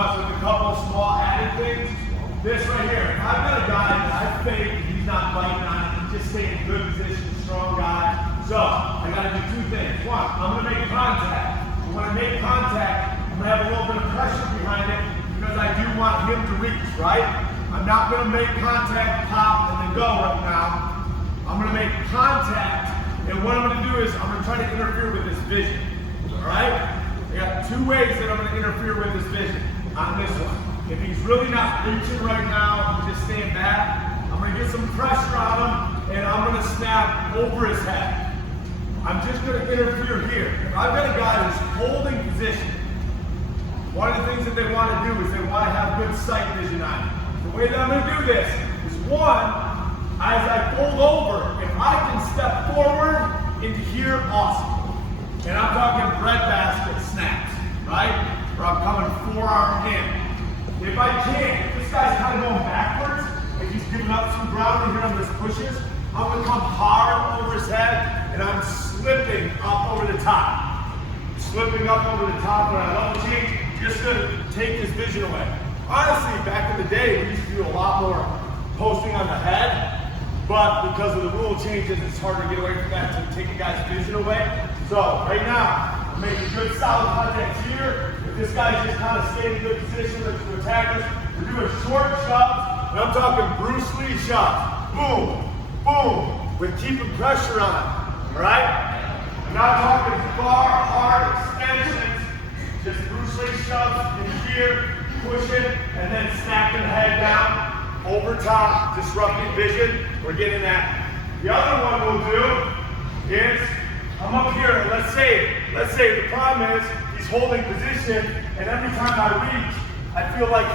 Plus, with a couple of small added things, this right here. If I've got a guy that I fake, he's not biting on it, he's just staying in good position, strong guy. So, I gotta do two things. One, I'm gonna make contact. And when I make contact, I'm gonna have a little bit of pressure behind it because I do want him to reach, right? I'm not gonna make contact, pop, and then go right now. I'm gonna make contact, and what I'm gonna do is I'm gonna try to interfere with his vision, all right? I got two ways that I'm gonna interfere with his vision on this one. If he's really not reaching right now, I'm just staying back, I'm gonna get some pressure on him, and I'm gonna snap over his head. I'm just gonna interfere here. If I've got a guy who's holding position, one of the things that they wanna do is they wanna have good sight vision on it. The way that I'm gonna do this is one, as I fold over, if I can step forward into here, awesome. And I'm talking breadbasket snaps, right? Where I'm coming forearm in. If I can't, if this guy's kind of going backwards, like he's giving up some ground here on those pushes, I'm gonna come hard over his head and I'm slipping up over the top. Slipping up over the top when I level change, just to take his vision away. Honestly, back in the day, we used to do a lot more posting on the head, but because of the rule changes, it's hard to get away from that to take a guy's vision away. So right now, I'm making good solid contact here. If this guy's just kind of staying in good position to attack us, we're doing short shoves, and I'm talking Bruce Lee shoves. Boom, boom, with keeping pressure on, all right? I'm not talking far, hard extensions, just Bruce Lee shoves in here, push it, and then snapping the head down, over top, disrupting vision. We're getting that. The other one we'll do is, I'm up here, and let's say the problem is, he's holding position, and every time I reach, I feel like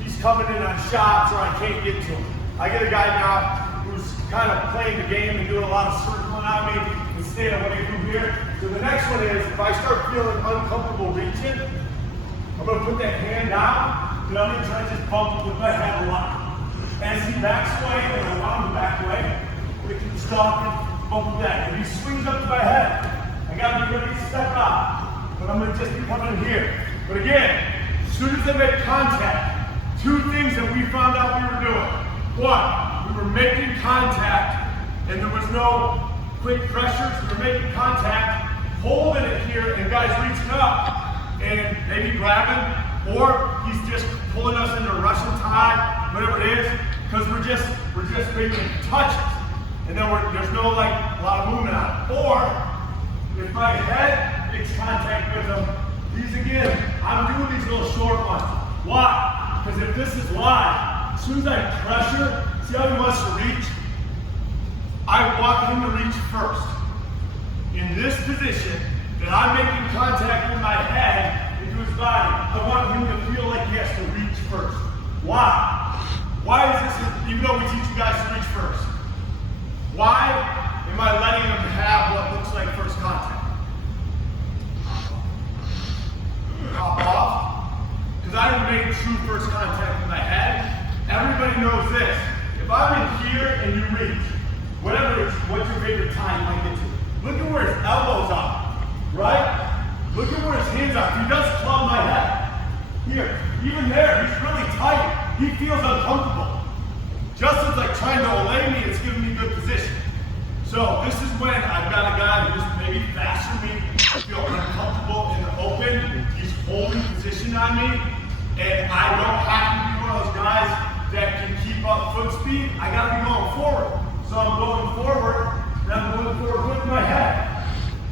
he's coming in on shots, or I can't get to him. I get a guy now who's kind of playing the game and doing a lot of circling on me, instead of what I do here. So the next one is, if I start feeling uncomfortable reaching, I'm gonna put that hand down, and I'm gonna try to just bump with my head a lot. As he backs away, and I want him to back away, we can stop and bump with that. If he swings up to my head, I gotta be ready to step out, but I'm gonna just be coming here. But again, as soon as I make contact, two things that we found out we were doing. One, we were making contact, and there was no quick pressures. We were making contact, holding it here, and guys reaching up, and maybe grabbing, or he's just pulling us into a Russian tie, whatever it is, because we're just making touches, and then there's no like a lot of movement on it. Or if my head makes contact with him, these again, I'm doing these little short ones. Why? Because if this is live, as soon as I pressure, see how he wants to reach? I want him to reach first. In this position, that I'm making contact with my head into his body, I want him to feel like he has to reach first. Why? Why is this, even though we teach you guys to reach first? Why am I letting him have what looks like first contact? Hop off. Because I didn't make true first contact with my head. Everybody knows this. If I'm in here and you reach, whatever it is, what's your favorite time you might get to? Look at where his elbows are, right? Look at where his hands are. He does club my head. Here, even there, he's really tight. He feels uncomfortable. Justin's like trying to allay me, it's giving me good position. So this is when I've got a guy who's maybe faster than me, I feel uncomfortable in the open, he's holding position on me, and I don't have to be one of those guys that can keep up foot speed. I gotta be going forward. So I'm going forward, and I'm going forward with my head.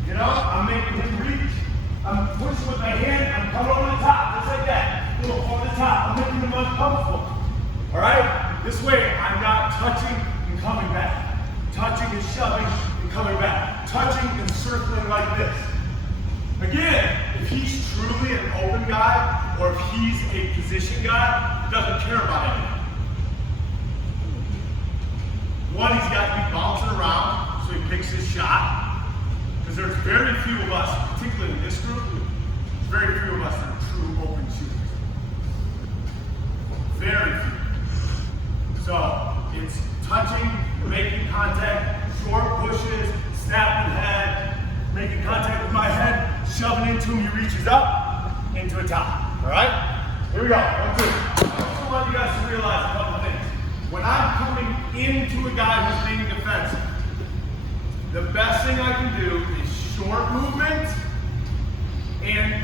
You know, I'm making him reach. I'm pushing with my hand, I'm coming over the top, just like that. A little over the top, I'm making him uncomfortable. All right? This way, I'm not touching and coming back. Touching and shoving and coming back. Touching and circling like this. Again, if he's truly an open guy, or if he's a position guy, he doesn't care about anything. One, he's got to be bouncing around so he picks his shot. Because there's very few of us, particularly in this group, there's very few of us that are true open shooters. Very few. So it's touching, making contact, short pushes, snapping head, making contact with my head, shoving into him, he reaches up, into a top, all right? Here we go. 1, 2. I also want you guys to realize a couple things. When I'm coming into a guy who's being defensive, the best thing I can do is short movement and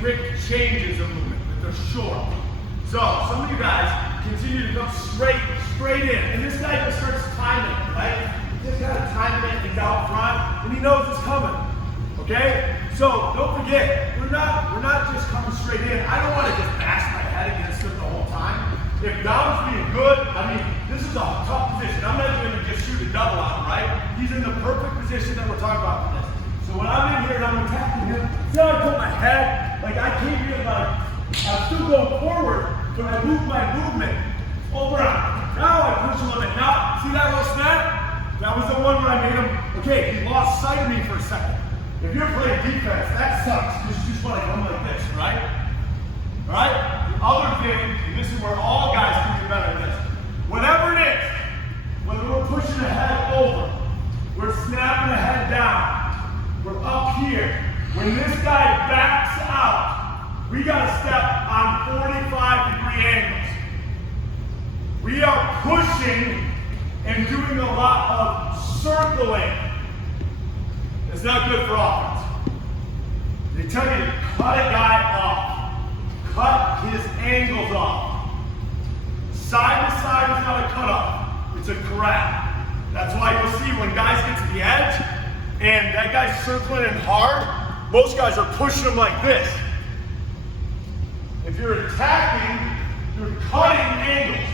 quick changes of movement, but they're short. So some of you guys continue to come straight in, and this guy just starts timing, right? He just got to time it, he's out front, and he knows it's coming. Okay? So don't forget, we're not just coming straight in. I don't want to just bash my head against him the whole time. If Dom's being good, I mean, this is a tough position. I'm not even going to just shoot a double out, right? He's in the perfect position that we're talking about for this. So when I'm in here and I'm attacking him, see how I put my head, like I came in like, I'm still going forward, but I move my movement over. Now I push a little bit. Now, see that little snap? That was the one where I made him, okay, he lost sight of me for a second. If you're playing defense, that sucks, because you just want to come like this, right? All right? The other thing, and this is where all guys can do better at this, whatever it is, whether we're pushing the head over, we're snapping the head down, we're up here. When this guy backs out, we got to step on 45-degree angles. We are pushing and doing a lot of circling. It's not good for offense. They tell you to cut a guy off. Cut his angles off. Side to side is not a cut off. It's a corral. That's why you'll see when guys get to the edge and that guy's circling in hard, most guys are pushing him like this. If you're attacking, you're cutting angles.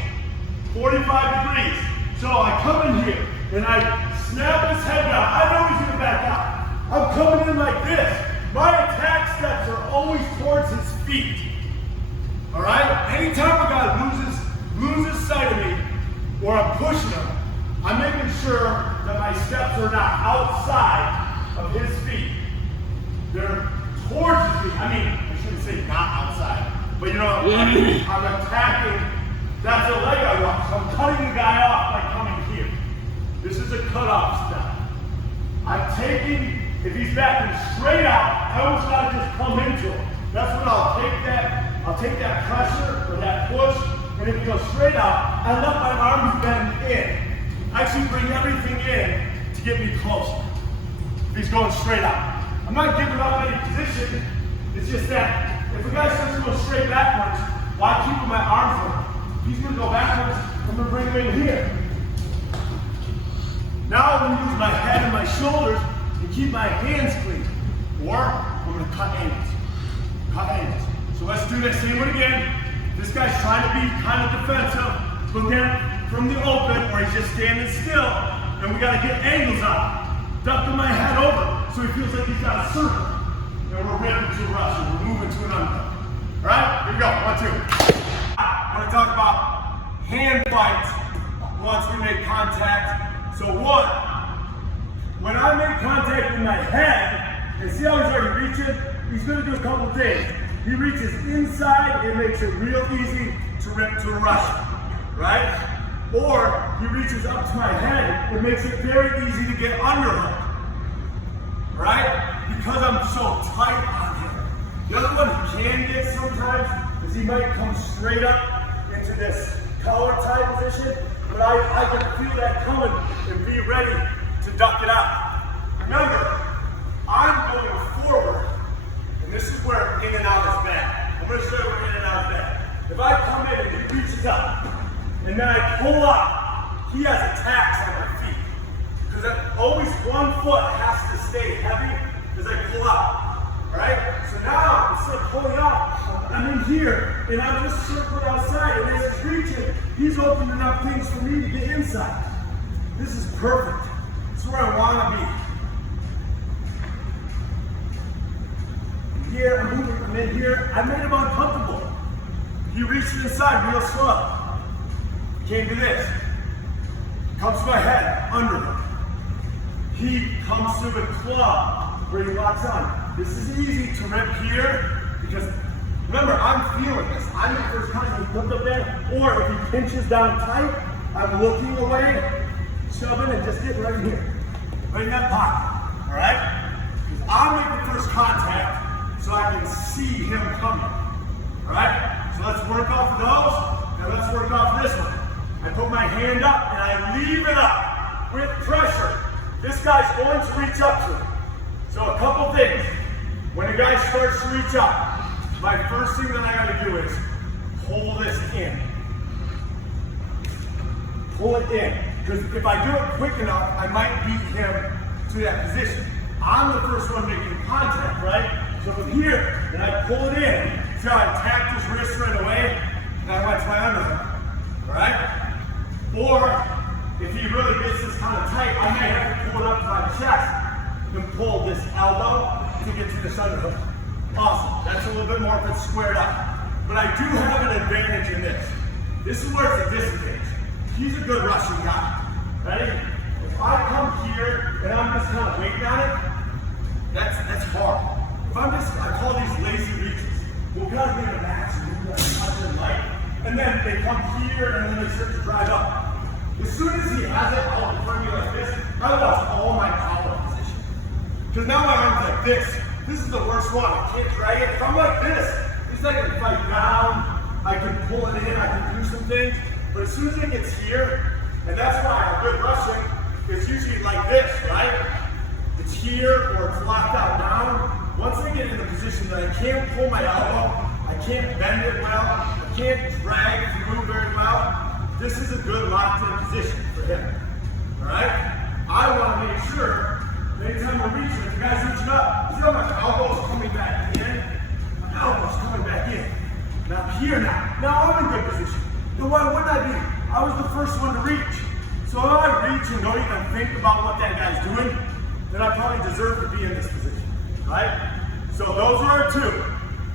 45 degrees. So I come in here and I snap his head down. I know he's gonna back out. I'm coming in like this. My attack steps are always towards his feet. All right? Anytime a guy loses sight of me or I'm pushing him, I'm making sure that my steps are not outside of his feet. They're towards his feet. I mean, I shouldn't say not outside, but you know, I'm attacking. That's a leg I want. So I'm cutting the guy off by coming here. This is a cutoff step. I'm taking, if he's backing straight out, I almost gotta just come into him. That's when I'll take that pressure or that push, and if he goes straight out, I let my arms bend in. I actually bring everything in to get me closer. If he's going straight out. I'm not giving up any position. It's just that if a guy starts to go straight backwards, why keep my arms open? He's going to go backwards, I'm going to bring him in here. Now I'm going to use my head and my shoulders and keep my hands clean. Or I'm going to cut angles. Cut angles. So let's do this. Same one again. This guy's trying to be kind of defensive. Look at it from the open, or he's just standing still, and we got to get angles out. Ducking my head over so he feels like he's got a circle. And we're ripping to a rush, and we're moving to an underhook. All right? Here we go. 1, 2. I want to talk about hand fights once we make contact. So one, when I make contact with my head, and see how he's already reaching, he's going to do a couple things. He reaches inside, it makes it real easy to rip to a rush, right? Or he reaches up to my head, it makes it very easy to get underhook, right? Because I'm so tight on him. The other one he can get sometimes is he might come straight up into this collar tie position, but I can feel that coming and be ready to duck it out. Remember, I'm going forward, and this is where in and out is bad. I'm going to show you where in and out is bad. If I come in and he reaches up, and then I pull up, he has attacks on my feet. Because always one foot has to stay heavy as I pull out. Alright? So now, instead of pulling out, I'm in here, and I'm just circling outside, and as he's reaching, he's opening up things for me to get inside. This is perfect. This is where I want to be. Here, I'm in here. I made him uncomfortable. He reached inside real slow. Came to this. Comes to my head, underhook. He comes to the club where he locks on. This is easy to rip here because remember, I'm feeling this. I'm the first time he comes up there, or if he pinches down tight, I'm looking away, shoving, and just getting right here. Right in that pocket. Alright? Because I'll make the first contact so I can see him coming. Alright? So let's work off of those, and let's work off this one. I put my hand up and I leave it up with pressure. This guy's going to reach up to it. So a couple things. When a guy starts to reach up, my first thing that I gotta do is pull this in. Pull it in. Because if I do it quick enough, I might beat him to that position. I'm the first one making contact, right? So from here, and I pull it in. See how I tapped his wrist right away? And I went to my underhook, right? Or, if he really gets this kind of tight, I may have to pull it up to my chest and pull this elbow to get to this underhook. Awesome. That's a little bit more if it's squared up. But I do have an advantage in this. This is where it's a disadvantage. He's a good rushing guy. Ready? If I come here and I'm just kind of waiting on it, that's hard. If I'm just, I call these lazy reaches. We'll kind of be in a match and we'll touch it light. And then they come here and then they start to drive up. As soon as he has it all in front of me like this, I lost all my power position. Because now my arm's like this. This is the worst one. I can't drag it. If I'm like this, it's like I can fight down. I can pull it in. I can do some things. But as soon as it gets here, and that's why a good rushing is usually like this, right? It's here or it's locked out down. Once I get in a position that I can't pull my elbow, I can't bend it well, I can't drag through very well, this is a good locked-in position for him. Alright? I want to make sure that anytime we're reaching, if the guy's reaching up, see how my elbow's coming back in? My elbow's coming back in. Now here now I'm in good position. Then why wouldn't I be? I was the first one to reach. So if I reach and don't even think about what that guy's doing, then I probably deserve to be in this position. Right? So those are our two.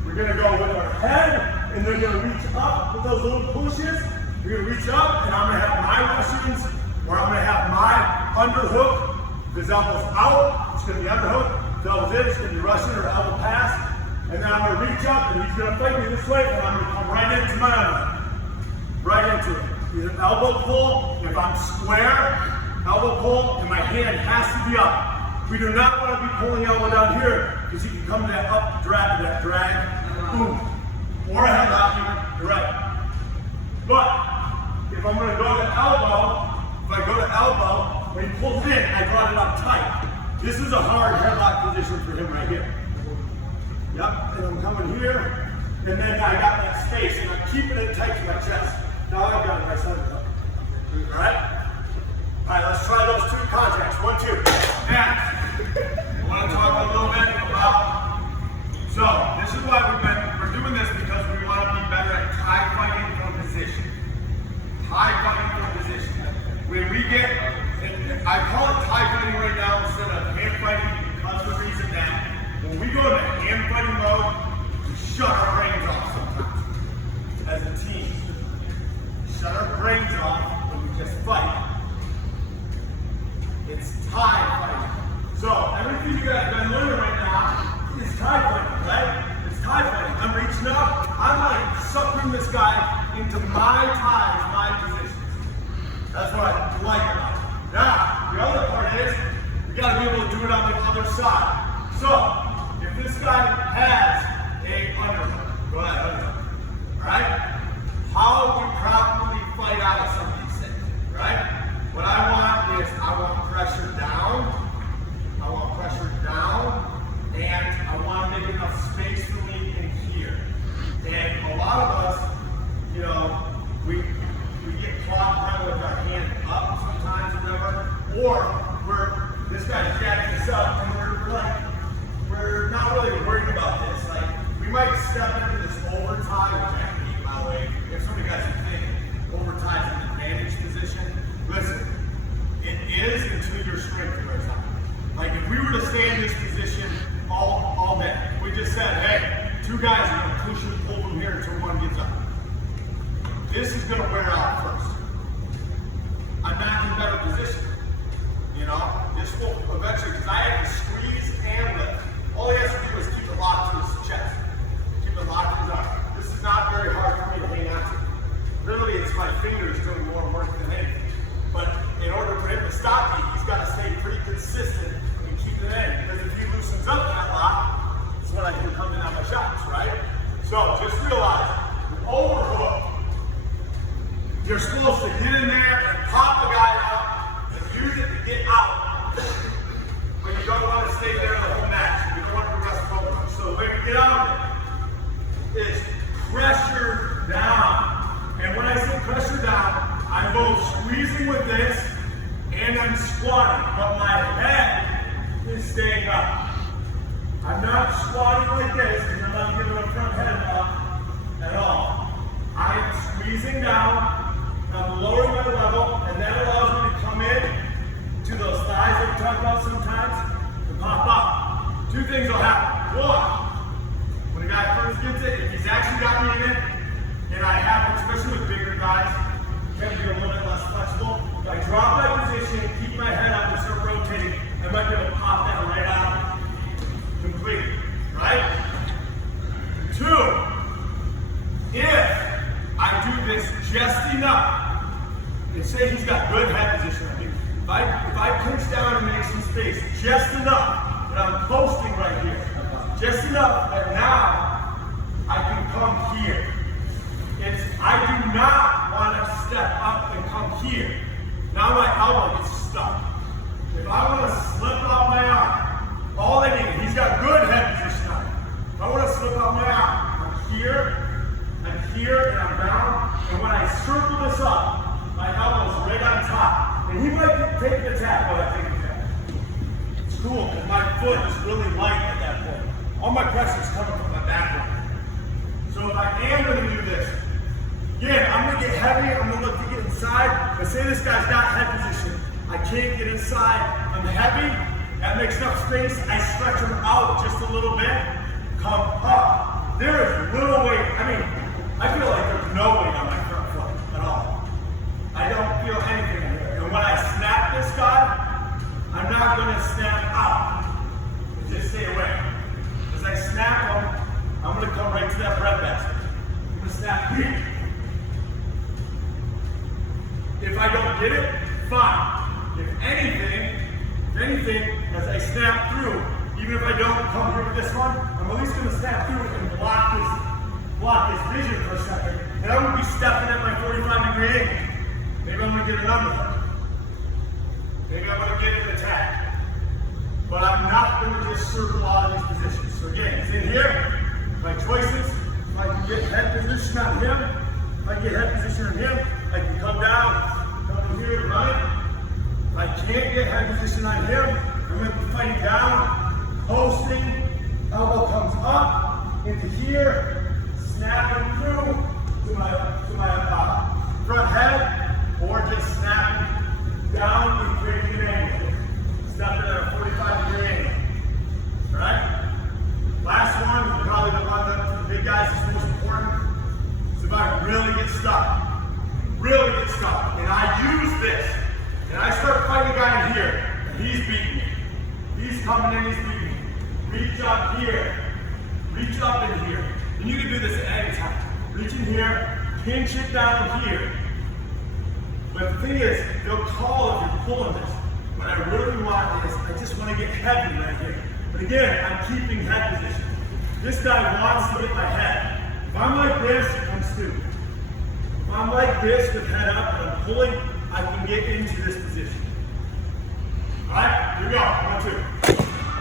We're gonna go with our head, and they're gonna reach up with those little pushes. We're gonna reach up, and I'm gonna have my rushings, or I'm gonna have my underhook. His elbow's out, it's gonna be underhook. If elbow's in, it's gonna be rushing or elbow pass. And then I'm gonna reach up, and he's gonna fight me this way, and I'm gonna come right into my underhook. Right into it. Either elbow pull, if I'm square, elbow pull, and my hand has to be up. We do not want to be pulling elbow down here because you can come to that up drag, boom, or a headlock, you're right. But if I'm going to go to elbow, if I go to elbow, when he pulls in, I brought it up tight. This is a hard headlock position for him right here. Yep, and I'm coming here, and then I got that space, and I'm keeping it tight to my chest. Now I've got a nice underhook. All right? All right, let's try those two contacts. 1, 2. Now, I want to talk a little bit about, so this is why we're doing this because we want to be better at tie fighting from position. Tie fighting from position. When we get, and I call it tie fighting right now instead of hand fighting because of the reason that when we go into hand fighting mode, we shut our brains off sometimes as a team. Shut our brains off and we just fight. It's tie fighting. So everything you guys have been learning right now is tie fighting, right? It's tie fighting. I'm reaching up. I'm like sucking this guy into my ties, my positions. That's what I like about it. Now, the other part is we got to be able to do it on the other side. So if this guy has a underhook, go ahead, underhook. All right? How we properly fight out of some of these things, right? What I want is I want pressure down, and I want to make enough space for me in here. And a lot of us, you know, we get caught kind of with our hand up sometimes, whatever, or this guy's jacking us up, and we're not really worried about this. Like, we might step into this overtime, which I hate, by the way. If some of you guys are thinking overtime's an advantage position, listen, it is until your strength wears out. Like if we were to stay in this position all day, we just said, hey, two guys are going to push and pull from here until one gets up. This is going to wear out first. I'm not in a better position. You get in there and pop a guy out and use it to get out. But you don't want to stay there the whole match. You don't want to progress forward. So the way to get out of it is pressure down. And when I say pressure down, I'm both squeezing with this and I'm squatting, but my head is staying up. I'm not squatting like this because I'm not giving a front head up at all. I am squeezing down, I'm lowering my level, and that allows me to come in to those thighs that we talk about sometimes and pop up. Two things will happen. One, when a guy first gets it, if he's actually got me in it, and I have, especially with bigger guys, tend to be a little bit less flexible. If I drop my position, keep my head up and start rotating, I might be able to pop that right out completely, right? Two, if I do this just enough, and say he's got good head position on me, if I pinch down and make some space just enough, and I'm posting right here, just enough that now I can come here. I do not want to step up and come here. Now my elbow gets stuck. If I want to slip out my arm, all I need, he's got good head position on it. If I want to slip out my arm, I'm here, and I'm down. And when I circle this up, my elbow's right on top. And he might take an attack, but I take an attack. It's cool, because my foot is really light at that point. All my pressure is coming from my back line. So if I am going to do this, again, I'm going to get heavy, I'm going to look to get inside. But say this guy's got head position, I can't get inside, I'm heavy, that makes enough space, I stretch him out just a little bit, come up. There is little weight, I feel like there's no weight on my front foot at all. I don't feel anything here. And when I snap this guy, I'm not going to snap out. Just stay away. As I snap him, I'm going to come right to that bread basket. I'm going to snap here. If I don't get it, fine. If anything, as I snap through, even if I don't come here with this one, I'm at least going to snap through it and block this vision for a second. And I'm going to be stepping at my 45-degree angle. Maybe I'm going to get an underhook. Maybe I'm going to get an attack. But I'm not going to just circle out of these positions. So again, it's in here. My choices, if I can get head position on him, if I can get head position on him, I can come down, come here and run it. If I can't get head position on him, I'm going to be fighting down, posting, elbow comes up, into here, snapping through to my front head, or just snapping down and creating an angle. Stepping at a 45-degree angle. Alright? Last one, probably the one that for the big guys is most important. It's if I really get stuck. And I use this. And I start fighting a guy in here, and he's beating me. He's coming in, he's beating me. Reach up here. Reach up in here. And you can do this at any time. Reach in here, pinch it down here. But the thing is, they'll call if you're pulling this. What I really want is, I just want to get heavy right here. But again, I'm keeping head position. This guy wants to get my head. If I'm like this, I'm stupid. If I'm like this with head up and I'm pulling, I can get into this position. Alright, here we go. 1, 2.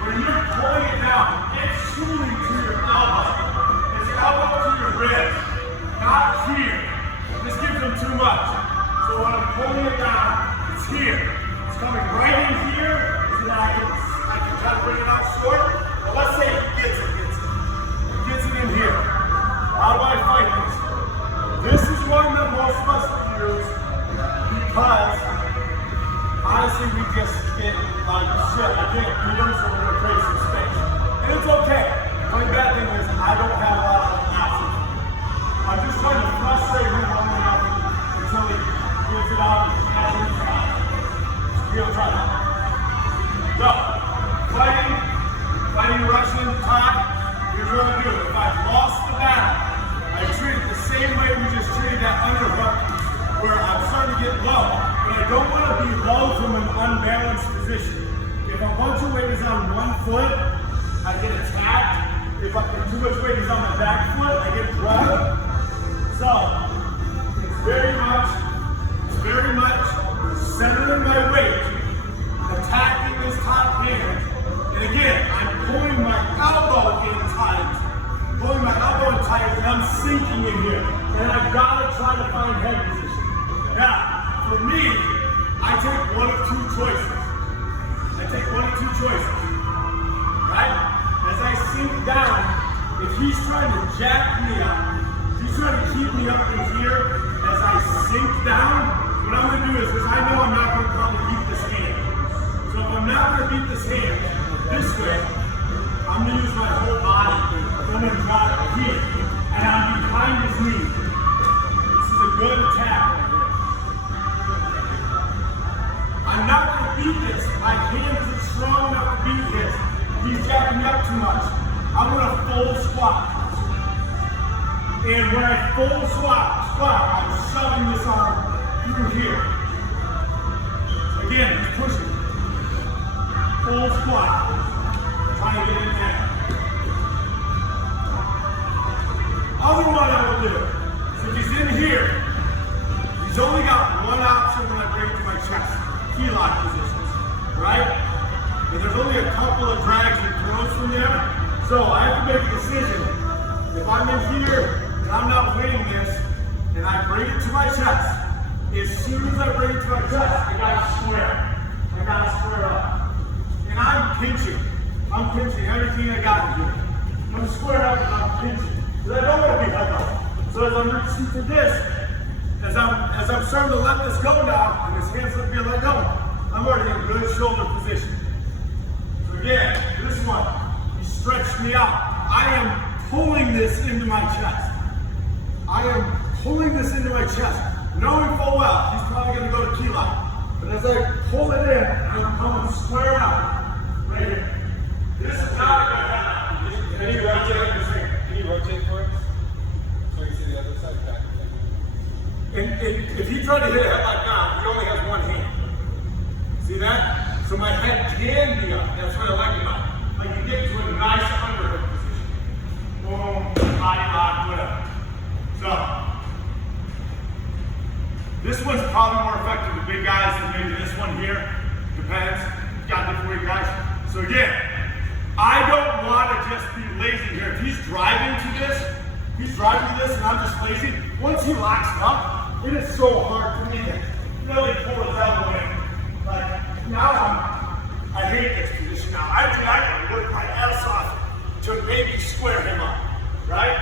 When you're pulling it down, it's truly to your elbow. It's elbow to your ribs, not here. This gives them too much. So when I'm pulling it down, it's here. It's coming right in here, so that I can try to bring it out short. But let's say he gets it. He gets it in here. How do I fight this? This is one that most of us use because honestly we just get like shit. I can't beat them, so we're gonna create some space. And it's okay. The only bad thing is I don't have a lot of options. I'm just trying to frustrate him long enough until he gets it out and he's out. We'll try that. So, fighting Russian time, here's what I do. If I've lost the battle, I treat it the same way we just treated that underhook, where I'm starting to get low, but I don't want to be low from an unbalanced position. If a bunch of weight is on one foot, I get attacked. If too much weight is on my back foot, I get blocked. So, it's very much me, I take one of two choices. Right? As I sink down, if he's trying to jack me up, if he's trying to keep me up in here, as I sink down, what I'm going to do is, because I know I'm not going to probably beat this hand. So if I'm not going to beat this hand this way, I'm going to use my whole body. I'm going to drop here, and I'm behind his knee. This is a good attack. I'm not going to beat this. My hand isn't strong enough to beat this. He's jacking me up too much. I'm going to full squat. And when I full squat, I'm shoving this arm through here. Again, he's pushing. Full squat. Trying to get in there. Other one I will do. So if he's in here, he's only got one option when I bring it to my chest. Key lock positions, right? And there's only a couple of drags and throws from there. So I have to make a decision. If I'm in here and I'm not winning this, and I bring it to my chest, as soon as I bring it to my chest, I gotta square. I gotta square up. And I'm pinching. I'm pinching everything I got here. I'm square up and I'm pinching. Because I don't want to be held up. So as I'm reaching for this, as I'm starting to let this go now, and his hands let me let go, I'm already in good shoulder position. So again, this one, he stretched me out. I am pulling this into my chest. I am pulling this into my chest, knowing full well he's probably going to go to key lock. But as I pull it in, I'm coming square out. Right here. This is not a good headlock. Can you rotate for it? So you can see the other side back. If he tried to hit a headlock now, he only has one hand. See that? So my head can be up. That's what I like about it. Like you get to a nice underhook position. Boom, body lock, whatever. So, this one's probably more effective with big guys than maybe this one here. Depends. Got different weight guys. So again, I don't want to just be lazy here. If he's driving to this, and I'm just lazy, once he locks up, it is so hard for me to really pull his elbow in. Like, now I hate this position now. I can work my ass off to maybe square him up, right?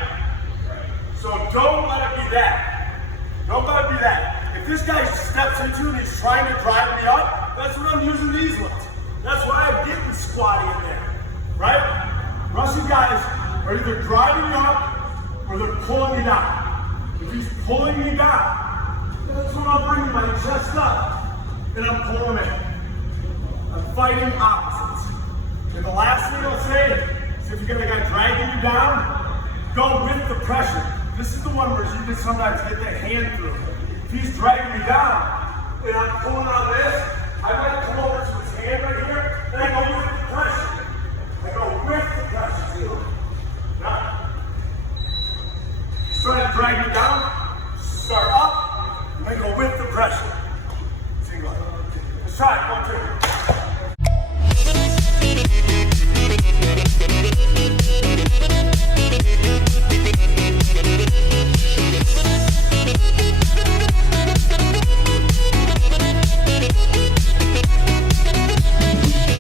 So don't let it be that. Don't let it be that. If this guy steps into and he's trying to drive me up, that's what I'm using these ones. That's why I'm getting squatty in there, right? Russian guys are either driving me up or they're pulling me down. If he's pulling me down, that's when I'm bringing my chest up and I'm pulling it. I'm fighting opposites. And the last thing I'll say is if you get a guy dragging you down, go with the pressure. This is the one where you can sometimes get that hand through. If he's dragging me down and I'm pulling on this, I might come over to his hand right here and I go with the pressure. I go with the pressure. Now, he's trying to drag me down, start up, and go with the pressure. Single. Let's try it. 1, 2.